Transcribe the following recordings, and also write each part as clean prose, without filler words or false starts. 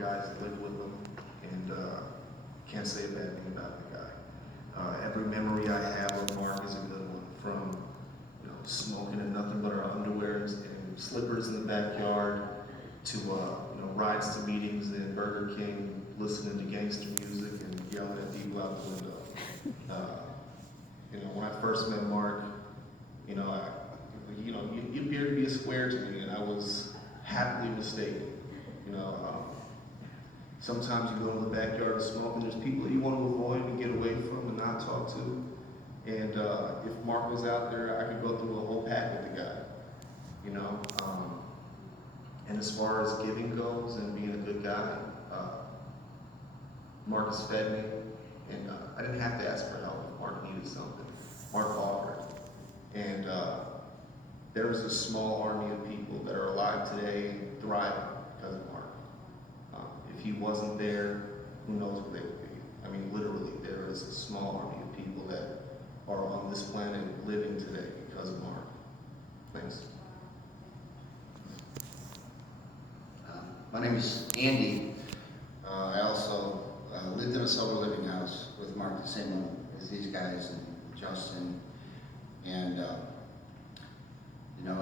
the guys that lived with him, and can't say a bad thing about the guy. Every memory I have of Mark is a good one, from smoking in nothing but our underwear and slippers in the backyard, to rides to meetings in Burger King, listening to gangster music and yelling at people out the window. When I first met Mark, he appeared to be a square to me, and I was happily mistaken. Sometimes you go in the backyard to smoke, and there's people you want to avoid and get away from and not talk to. And if Mark was out there, I could go through a whole pack with the guy. And as far as giving goes and being a good guy, Mark has fed me, and I didn't have to ask for help if Mark needed something. Mark offered. And there is a small army of people that are alive today and thriving because of Mark. If he wasn't there, who knows where they would be. I mean, literally, there is a small army of people that are on this planet living today because of Mark. Thanks. My name is Andy. I also lived in a sober living house with Mark, the same one as these guys, and Justin. And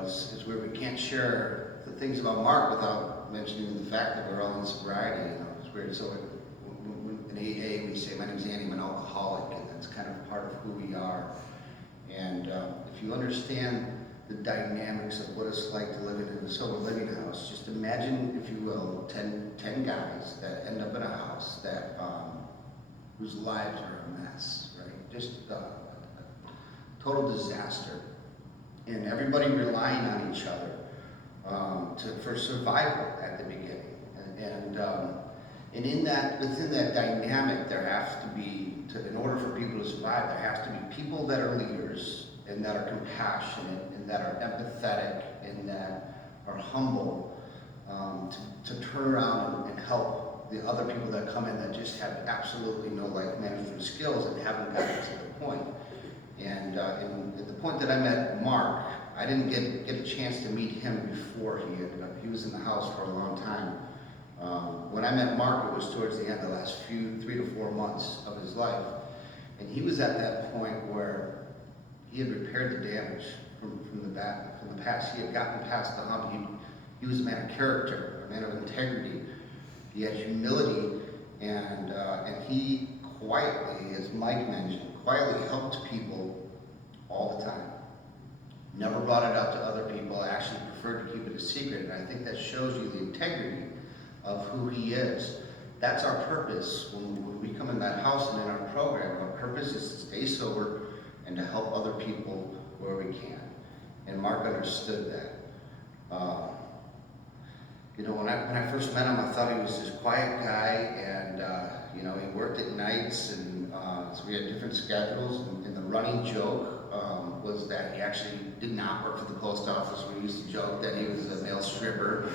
it's where we can't share the things about Mark without mentioning the fact that we're all in sobriety. It's weird. So in AA, we say, my name is Andy, I'm an alcoholic, and that's kind of part of who we are. And if you understand the dynamics of what it's like to live in a sober living house, just imagine, if you will, 10 guys that end up in a house that whose lives are a mess, right? Just a total disaster. And everybody relying on each other for survival at the beginning. And within that dynamic, there has to be, in order for people to survive, there has to be people that are leaders and that are compassionate and that are empathetic and that are humble to turn around and help the other people that come in that just have absolutely no life management skills and haven't gotten to the point. And at the point that I met Mark, I didn't get a chance to meet him before he was in the house for a long time. When I met Mark, it was towards the end, the last 3 to 4 months of his life. And he was at that point where he had repaired the damage from the past. He had gotten past the hump. He was a man of character, a man of integrity. He had humility, and he quietly, as Mike mentioned, quietly helped people all the time. Never brought it up to other people, actually preferred to keep it a secret, and I think that shows you the integrity of who he is. That's our purpose when we come in that house and in our program. Our purpose is to stay sober and to help other people where we can. And Mark understood that. When I first met him, I thought he was this quiet guy, and he worked at nights, and so we had different schedules. And the running joke was that he actually did not work for the post office. We used to joke that he was a male stripper.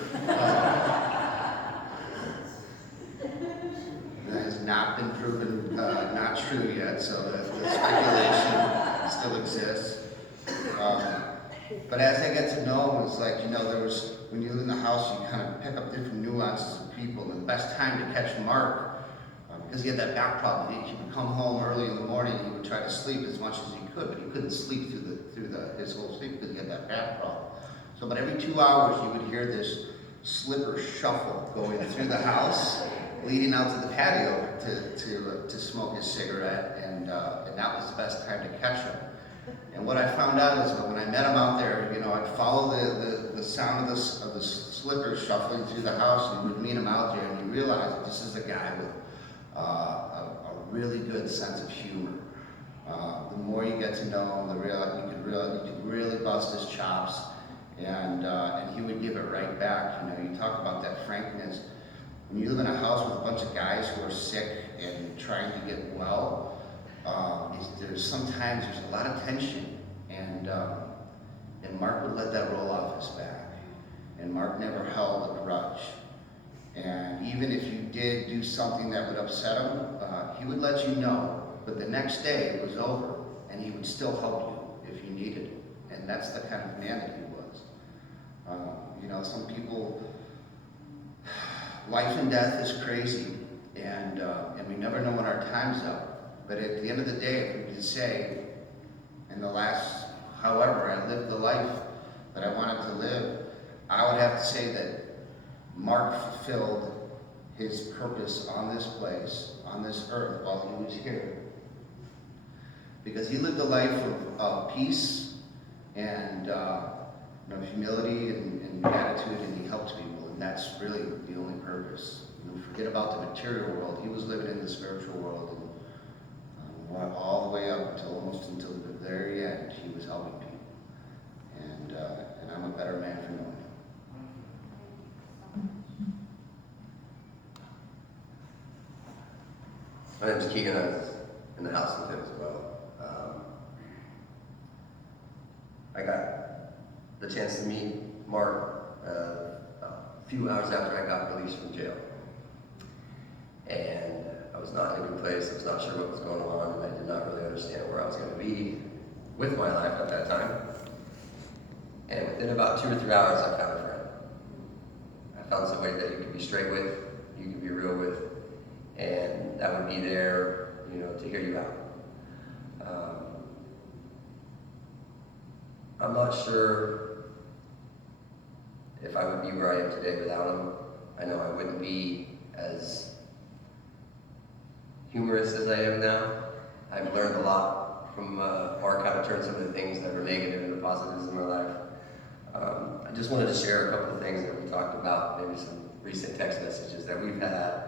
That has not been proven not true yet, so the speculation still exists. But as I get to know him, it's like, when you live in the house, you kind of pick up different nuances of people. And the best time to catch Mark, because he had that back problem, he would come home early in the morning, he would try to sleep as much as he could, but he couldn't sleep through his whole sleep because he had that back problem. So about every 2 hours, you would hear this slipper shuffle going through the house, leading out to the patio to smoke his cigarette, and that was the best time to catch him. And what I found out is that when I met him out there, I'd follow the sound of the slippers shuffling through the house, and we'd meet him out there, and you realize that this is a guy with a really good sense of humor. The more you get to know him, you could really bust his chops, and he would give it right back. You talk about that frankness. When you live in a house with a bunch of guys who are sick and trying to get well, there's a lot of tension, and Mark would let that roll off his back. And Mark never held a grudge. And even if you did do something that would upset him, he would let you know. But the next day it was over, and he would still help you if you needed it. And that's the kind of man that he was. Some people life and death is crazy, and we never know when our time's up. But at the end of the day, if we could say, in the last, however, I lived the life that I wanted to live, I would have to say that Mark fulfilled his purpose on this place, on this earth, while he was here. Because he lived a life of peace and humility and gratitude, and he helped people, and that's really the only purpose. Forget about the material world. He was living in the spiritual world, and all the way up until the very end, he was helping people. And I'm a better man for knowing him. My name's Keegan. I was in the house with him as well. I got the chance to meet Mark a few hours after I got released from jail. And I was not in a good place. I was not sure what was going on, and I did not really understand where I was going to be with my life at that time. And within about 2 or 3 hours, I found a friend. I found somebody that you could be straight with, you could be real with, and that would be there, to hear you out. I'm not sure if I would be where I am today without him. I know I wouldn't be as humorous as I am now. I've learned a lot from Mark, how to turn some of the things that were negative into positives in my life. I just wanted to share a couple of things that we talked about, maybe some recent text messages that we've had.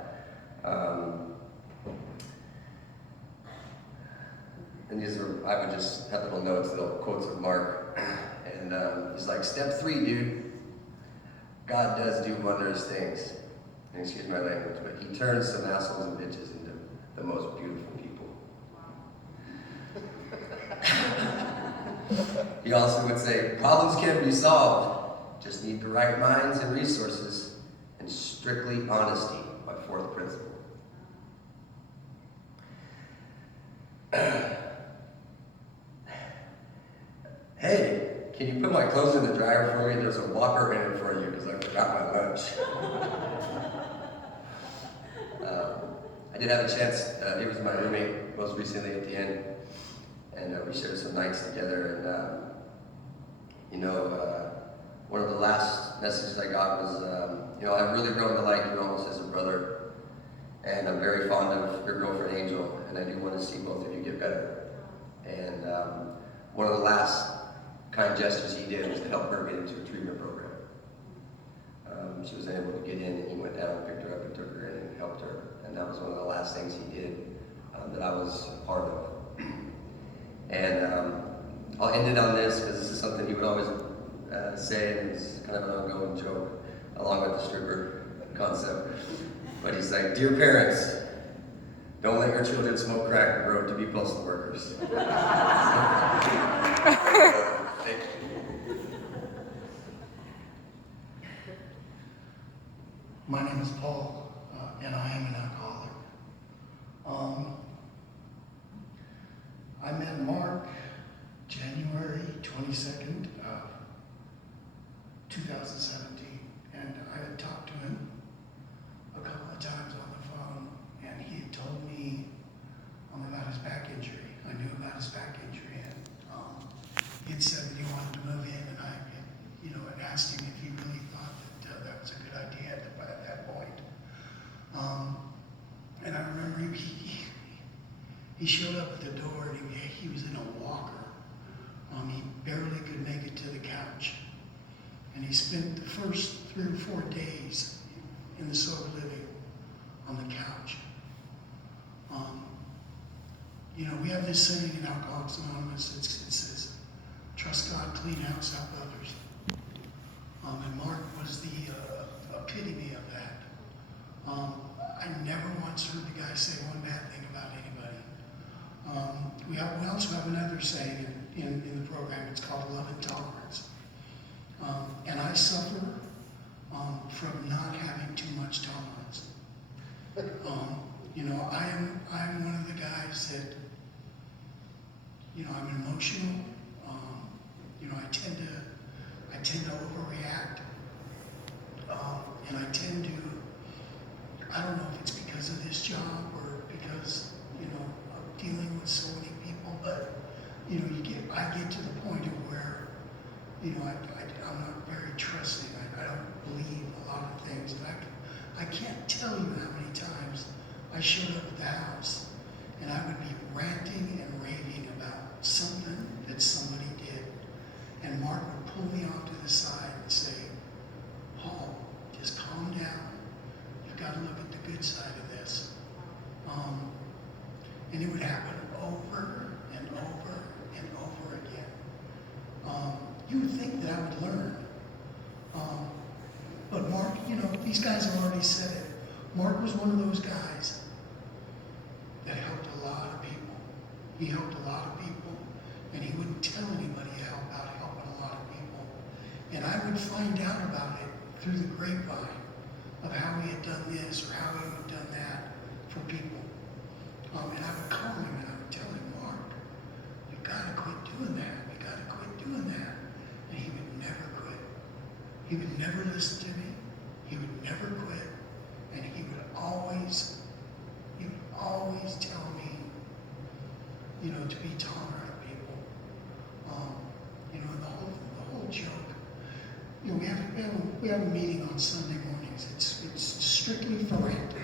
And these are, I would just have little notes, little quotes of Mark. And he's like, "Step 3, dude. God does do wondrous things." And excuse my language, but he turns some assholes and bitches into the most beautiful people. He also would say, "Problems can be solved. Just need the right minds and resources, and strictly honesty," my 4th principle. "Hey, can you put my clothes in the dryer for me? There's a Whopper in it for you because I forgot my lunch." I did have a chance, he was my roommate most recently at the end, and we shared some nights together, and one of the last messages I got was, "I've really grown to like you almost as a brother, and I'm very fond of your girlfriend Angel, and I do want to see both of you get better." And one of the last kind gestures he did was to help her get into a treatment program. She was able to get in, and he went down and picked her up and took her in and helped her. And that was one of the last things he did that I was a part of. And I'll end it on this because this is something he would always say, and it's kind of an ongoing joke along with the stripper concept. But he's like, "Dear parents, don't let your children smoke crack and grow up to be postal workers." Thank you. My name is Paul, and I am an alcoholic. I met Mark January 22nd of 2017, and I had talked to him a couple of times on the phone, and he had told me about his back injury. I knew about his back injury, and he had said that he wanted to move in, and I had asked him if he really thought that that was a good idea at that point. And I remember he showed up at the door, and he was in a walker. He barely could make it to the couch. And he spent the first 3 or 4 days in the sober living on the couch. We have this saying in Alcoholics Anonymous, it says, "Trust God, clean house, help others." And Mark was the epitome of that. I never once heard the guy say one bad thing about anybody. We also have another saying in the program. It's called love and tolerance. And I suffer from not having too much tolerance. I'm one of the guys that, I'm emotional. I tend to overreact, and I tend to I don't know if it's because of this job or because, you know, of dealing with so many people, but, you know, I get to the point of where, you know, I'm not very trusting. I don't believe a lot of things. And I can't tell you how many times I showed up at the house and I would be ranting and raving about something that somebody did. And Mark would pull me off to the side and say, Paul, just calm down. You've got to look at the good side of this. And it would happen over and over and over again. You would think that I would learn. But Mark, you know, these guys have already said it. Mark was one of those guys that helped a lot of people. He helped a lot of people, and he wouldn't tell anybody about helping a lot of people. And I would find out about it through the grapevine of how he had done this or how he had done that for people. And I would call him and I would tell him, Mark, you gotta quit doing that. You gotta quit doing that. And he would never quit. He would never listen to me. He would never quit. And he would always tell me, you know, to be tolerant of people. You know, the whole joke. You know, we have a meeting on Sunday mornings. It's strictly for rent.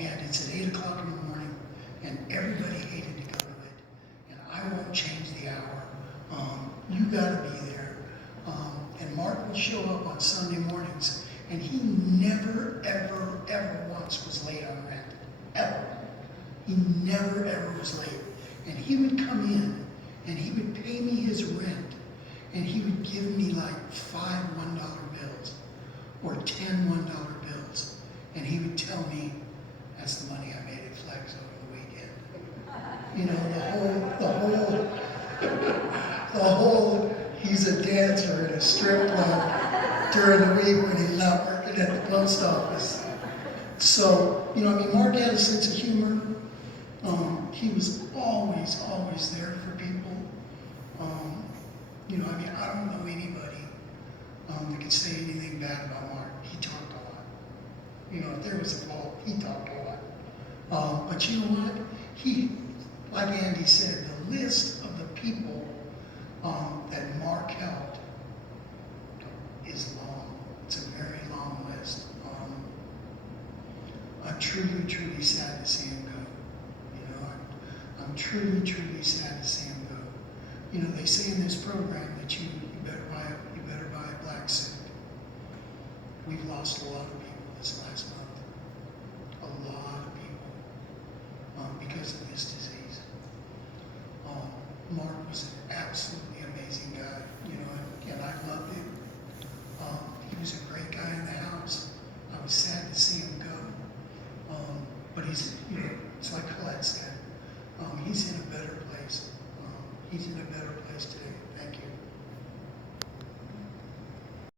And it's at 8 o'clock in the morning, and everybody hated to go to it. And I won't change the hour. You gotta be there. And Mark will show up on Sunday mornings, and he never, ever, ever once was late on rent. Ever. He never, ever was late. And he would come in, and he would pay me his rent, and he would give me like 5 $1 bills, or 10 $1 bills. And he would tell me, that's the money I made at Flex over the weekend. You know, the whole, he's a dancer at a strip club during the week when he's not working at the post office. So, you know, I mean, Mark had a sense of humor. He was always there for people. You know, I mean, I don't know anybody that could say anything bad about Mark. He talked a lot. You know, if there was a fault, he talked a lot. But you know what? He, like Andy said, the list of the people that Mark helped is long. It's a very long list. I'm truly sad to see him go. You know, I'm truly sad to see him go. You know, they say in this program that you better buy a black suit. We've lost a lot of people this last month. A lot of people because of this disease. Mark was an absolutely amazing guy, you know, and I loved him. He was a great guy in the house. I was sad to see him go. But he's, you know, it's like Colette said, he's in a better place. He's in a better